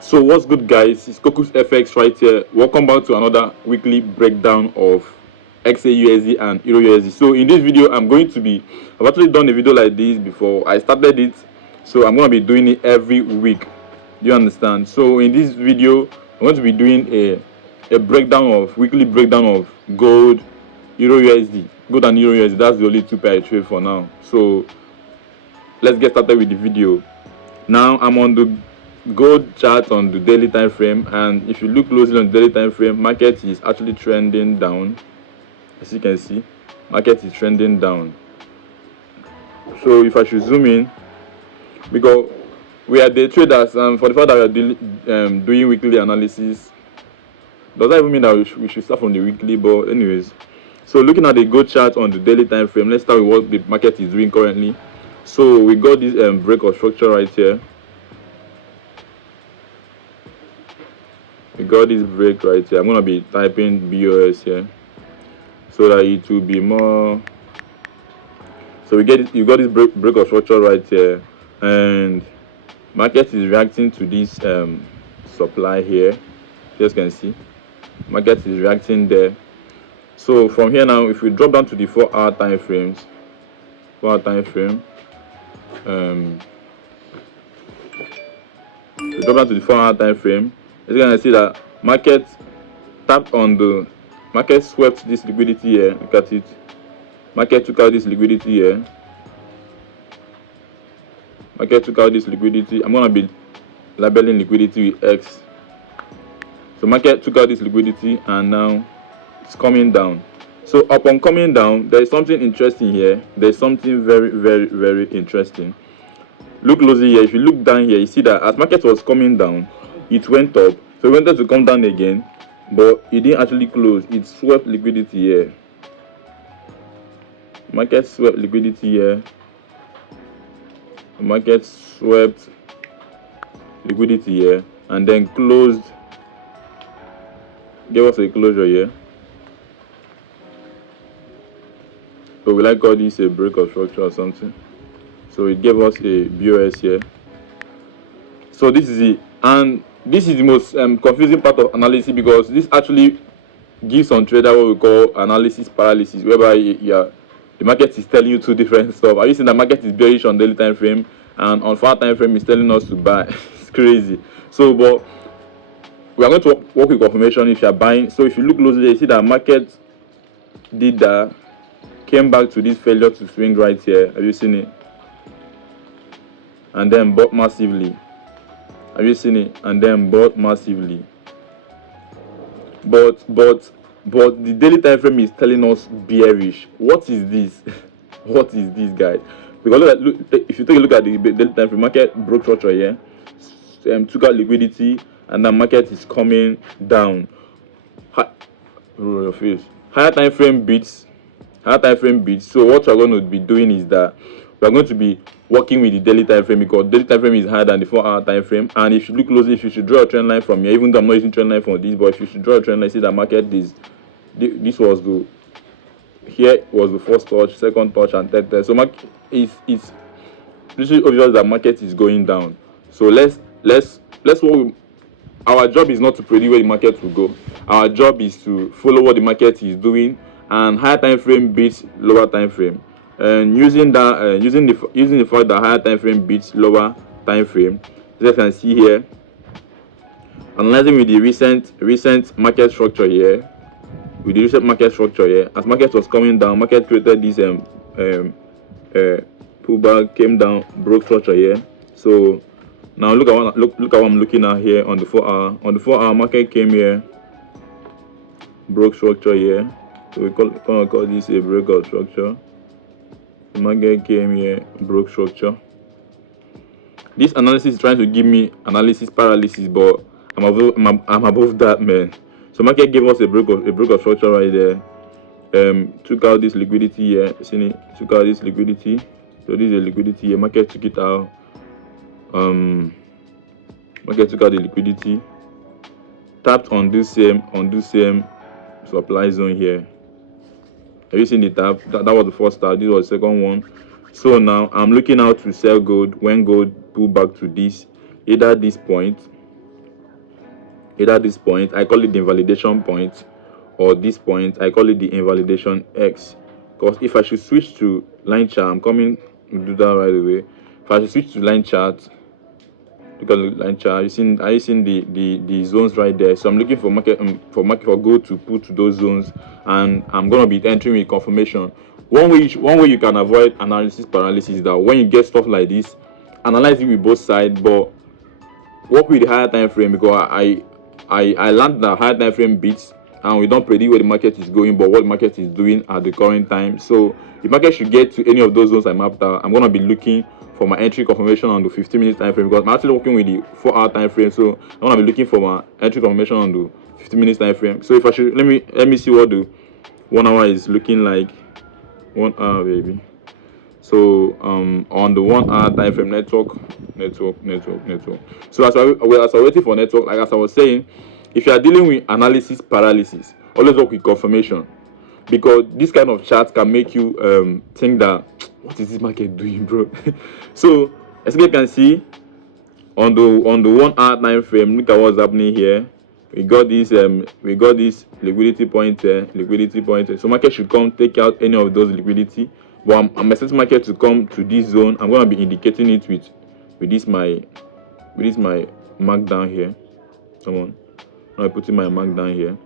So what's good, guys? It's Kokusfx right here. Welcome back to another weekly breakdown of XAUUSD and EURUSD. So in this video, I've actually done a video like this before. I started it, so I'm going to be doing it every week. Do you understand? So in this video, I'm going to be doing a weekly breakdown of gold, EURUSD. Gold and EURUSD, that's the only two pair I trade for now. So let's get started with the video. Now I'm on the gold chart on the daily time frame, and if you look closely on the daily time frame, market is actually trending down. As you can see, market is trending down. So if I should zoom in, because we are day traders, and for the fact that we are doing weekly analysis, does that even mean that we should start from the weekly? But anyways, so looking at the gold chart on the daily time frame, let's start with what the market is doing currently. So we got this break of structure right here. We got this break right here. I'm gonna be typing BOS here so that it will be more. So you got this break of structure right here, and market is reacting to this supply here. You guys can see market is reacting there. So from here now, if we drop down to the 4-hour time frames, 4-hour time frame, we drop down to the 4-hour time frame. As you can see that market tapped on the market, swept this liquidity here. Look at it. Market took out this liquidity here. Market took out this liquidity. I'm gonna be labeling liquidity with X. So market took out this liquidity and now it's coming down. So upon coming down, there is something interesting here. There is something very, very, very interesting. Look closely here. If you look down here, you see that as market was coming down, it went up, so it wanted to come down again, but it didn't actually close. It swept liquidity here. Market swept liquidity here. Market swept liquidity here and then closed. Gave us a closure here. So we like call this a break of structure or something. So it gave us a BOS here. So this is the most confusing part of analysis, because this actually gives on trader what we call analysis paralysis, whereby the market is telling you two different stuff. Are you seeing the market is bearish on daily time frame, and on 4-hour time frame is telling us to buy? It's crazy. So but we are going to work with confirmation if you are buying. So if you look closely, you see that market did that, came back to this failure to swing right here. Have you seen it? And then bought massively. Have you seen it? And then bought massively. But the daily time frame is telling us bearish. What is this? What is this, guys? Because if you take a look at the daily time frame, market broke structure here, took out liquidity, and the market is coming down. Higher time frame beats. Higher time frame beats. So what we're going to be doing is that we're going to be working with the daily time frame, because daily time frame is higher than the 4-hour time frame. And if you look closely, if you should draw a trend line from here, even though I'm not using trend line for this, but if you should draw a trend line, see that market is this was the here was the first touch, second touch, and third touch. So market it's literally obvious that market is going down. So let's work. Our job is not to predict where the market will go. Our job is to follow what the market is doing, and higher time frame beats lower time frame. And using that, using the fact that higher time frame beats lower time frame, as you can see here, analyzing with the recent market structure here, as market was coming down, market created this pullback, came down, broke structure here. So now look at what I'm looking at here on the 4-hour. On the 4-hour, market came here, broke structure here. So we call this a breakout structure. The market came here, broke structure. This analysis is trying to give me analysis paralysis, but I'm above that, man. So market gave us a break of structure right there. Took out this liquidity here. See it? Took out this liquidity. So this is a liquidity here. Market took it out. Market took out the liquidity. Tapped on this same supply zone here. Have you seen the tap? That was the first tap. This was the second one. So now I'm looking out to sell gold when gold pull back to this, either this point either this point, I call it the invalidation point, or this point, I call it the invalidation X. Because if I should switch to line chart, I'm coming to do that right away. If I should switch to line chart, look at the line chart. Are you seeing the zones right there? So I'm looking for market for gold to put to those zones, and I'm gonna be entering with confirmation. One way you can avoid analysis paralysis is that when you get stuff like this, analyze it with both sides, but work with the higher time frame, because I learned that higher time frame beats, and we don't predict where the market is going, but what the market is doing at the current time. So if market should get to any of those zones I mapped out, I'm gonna be looking for my entry confirmation on the 15-minute time frame, because I'm actually working with the 4-hour time frame. So I'm gonna be looking for my entry confirmation on the 15-minute time frame. So if I should let me see what the 1 hour is looking like. 1 hour, baby. So on the 1 hour time frame, network. So as I waiting for network, like as I was saying, if you are dealing with analysis paralysis, always work with confirmation, because this kind of chart can make you think that what is this market doing, bro? So as you can see on the 1 hour time frame, look at what's happening here. We got this liquidity point here, so market should come take out any of those liquidity. But I'm expecting market to come to this zone. I'm going to be indicating it with this my mark down here. Come on, I'm putting my mark down here.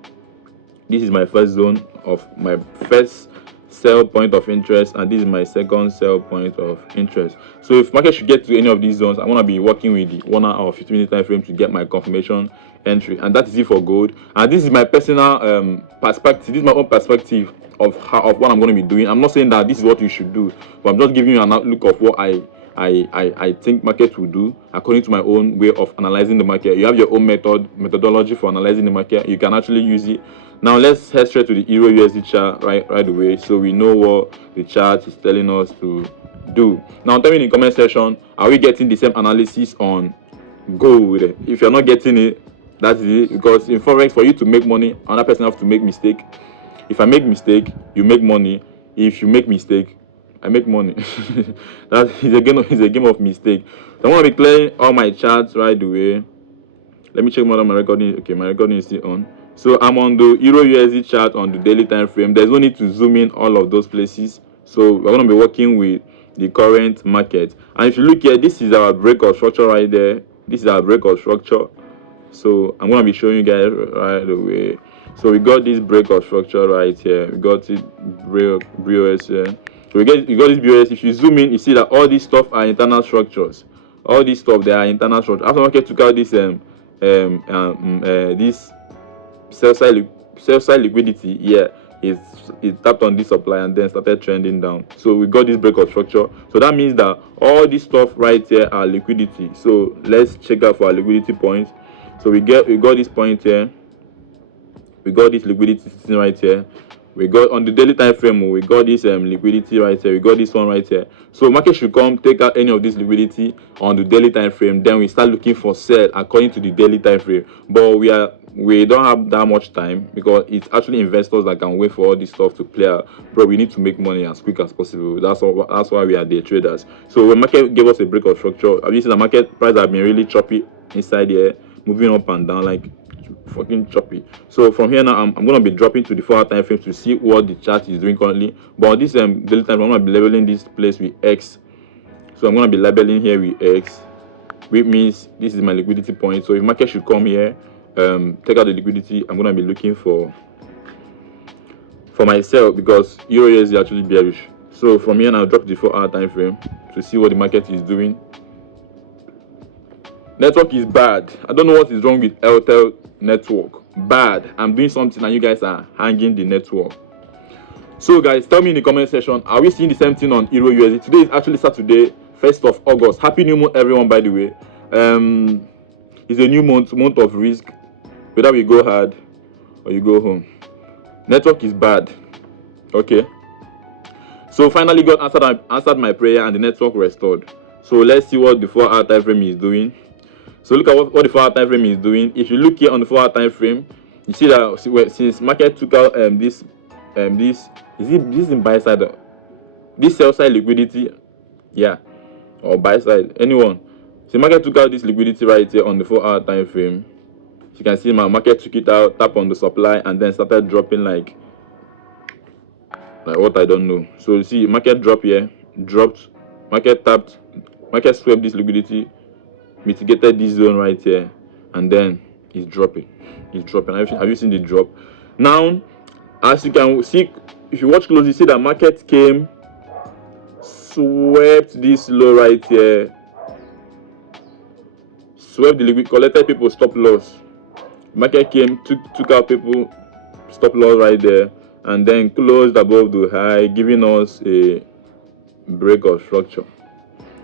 This is my first zone of my first sell point of interest, and this is my second sell point of interest. So if market should get to any of these zones, I'm going to be working with the 1 hour or 15-minute time frame to get my confirmation entry, and that is it for gold. And this is my personal perspective. This is my own perspective of what I'm going to be doing. I'm not saying that this is what you should do, but I'm just giving you an outlook of what I think market will do according to my own way of analyzing the market. You have your own methodology for analyzing the market. You can actually use it. Now let's head straight to the EURUSD chart right away, so we know what the chart is telling us to do. Now tell me in the comment section, are we getting the same analysis on gold? If you're not getting it, that's it. Because in Forex, for you to make money, another person have to make mistake. If I make mistake, you make money. If you make mistake, I make money. That is a game of mistake. So I'm gonna be clearing all my charts right away. Let me check whether my recording. Okay, my recording is still on. So I'm on the EURUSD chart on the daily time frame. There's no need to zoom in all of those places. So we're gonna be working with the current market. And if you look here, this is our break of structure right there. This is our break of structure. So I'm gonna be showing you guys right away. So we got this break of structure right here. We got it BOS here. So you got this BOS. If you zoom in, you see that all these stuff are internal structures. All these stuff, they are internal structures. After market took out this this sell side liquidity, yeah, it tapped on this supply and then started trending down. So we got this break of structure. So that means that all this stuff right here are liquidity. So let's check out for our liquidity points. So we got this point here. We got this liquidity sitting right here. We got on the daily time frame, we got this liquidity right here. We got this one right here. So market should come take out any of this liquidity on the daily time frame. Then we start looking for sell according to the daily time frame. But we don't have that much time, because it's actually investors that can wait for all this stuff to play out. But we need to make money as quick as possible. That's why we are day traders. So when market gave us a break of structure, obviously the market price have been really choppy inside here, moving up and down like fucking choppy. So from here now, I'm gonna be dropping to the 4-hour time frame to see what the chart is doing currently. But on this daily time frame, I'm gonna be labeling this place with X. So I'm gonna be labeling here with X, which means this is my liquidity point. So if market should come here, take out the liquidity, I'm gonna be looking for myself, because EURUSD is actually bearish. So from here now, I'll drop the 4-hour time frame to see what the market is doing. Network is bad. I don't know what is wrong with Airtel network. Bad. I'm doing something and you guys are hanging the network. So guys, tell me in the comment section, are we seeing the same thing on EURUSD? Today is actually Saturday, 1st of August. Happy new month everyone, by the way. It's a new month of risk. Whether we go hard or you go home. Network is bad. Okay. So finally God answered my prayer and the network restored. So let's see what the 4-hour time frame is doing. So look at what the 4-hour time frame is doing. If you look here on the 4-hour time frame, you see that since market took out this in buy side, this sell side liquidity, yeah, or buy side, anyone. So market took out this liquidity right here on the 4-hour time frame. So you can see my market took it out, tap on the supply, and then started dropping like what I don't know. So you see market drop here, dropped, market tapped, market swept this liquidity, mitigated this zone right here, and then it's dropping. Have you seen the drop? Now, as you can see, if you watch closely, you see that market came, swept this low right here, swept the liquid, collected people stop loss. Market came, took out people stop loss right there, and then closed above the high, giving us a break of structure.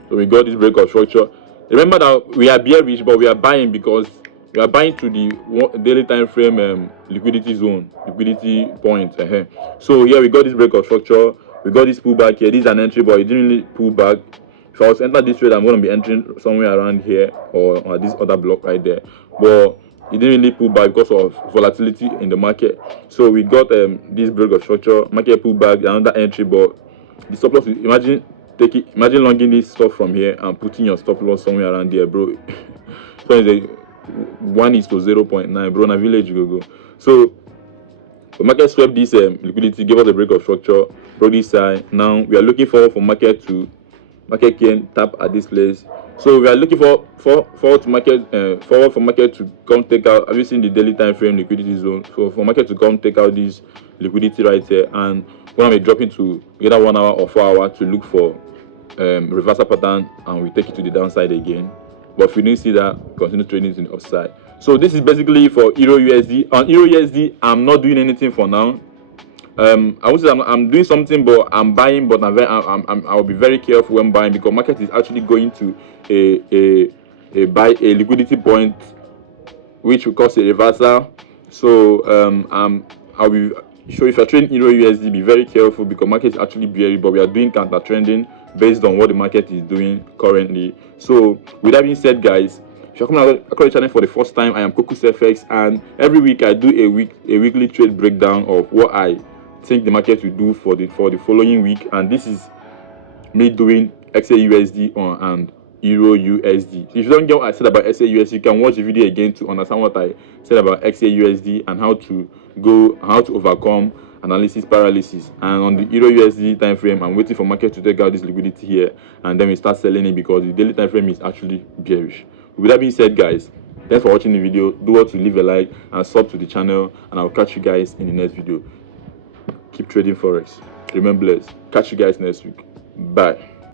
So we got this break of structure. Remember that we are bearish, but we are buying because we are buying to the daily time frame liquidity zone, liquidity point. So here we got this break of structure. We got this pullback here. This is an entry, but it didn't really pull back. If I was to enter this trade, I'm going to be entering somewhere around here or this other block right there. But it didn't really pull back because of volatility in the market. So we got this break of structure, market pullback, another entry, but the stop loss. Imagine longing this stuff from here and putting your stop loss somewhere around there, bro. So it's 1:0.9, bro. Na village you go. So the market swept this liquidity, gave us a break of structure, broke this side. Now we are looking forward for market can tap at this place. So we are looking forward for market to come take out. Have you seen the daily time frame liquidity zone? So for market to come take out this liquidity right here, and when we drop into either 1 hour or 4 hour to look for reversal pattern, and we take it to the downside again. But if we didn't see that, continue trading to the upside. So this is basically for EURUSD. On EURUSD, I'm not doing anything for now. I would say I'm doing something, but I'm buying. But I'll be very careful when buying because market is actually going to a liquidity point, which will cause a reversal. So I'll be sure if you're trading EURUSD, be very careful because market is actually bearish, but we are doing counter trending based on what the market is doing currently. So with that being said, guys, if you're coming across the channel for the first time, I am Cokusfx, and every week I do a weekly trade breakdown of what I think the market will do for the following week, and this is me doing XAUUSD and EURUSD. If you don't get what I said about XAUUSD, you can watch the video again to understand what I said about XAUUSD and how to overcome analysis paralysis. And on the EURUSD time frame, I'm waiting for market to take out this liquidity here, and then we start selling it because the daily time frame is actually bearish. With that being said, guys, thanks for watching the video. Do what to leave a like and sub to the channel, and I'll catch you guys in the next video. Keep trading Forex. Remain blessed. Catch you guys next week. Bye.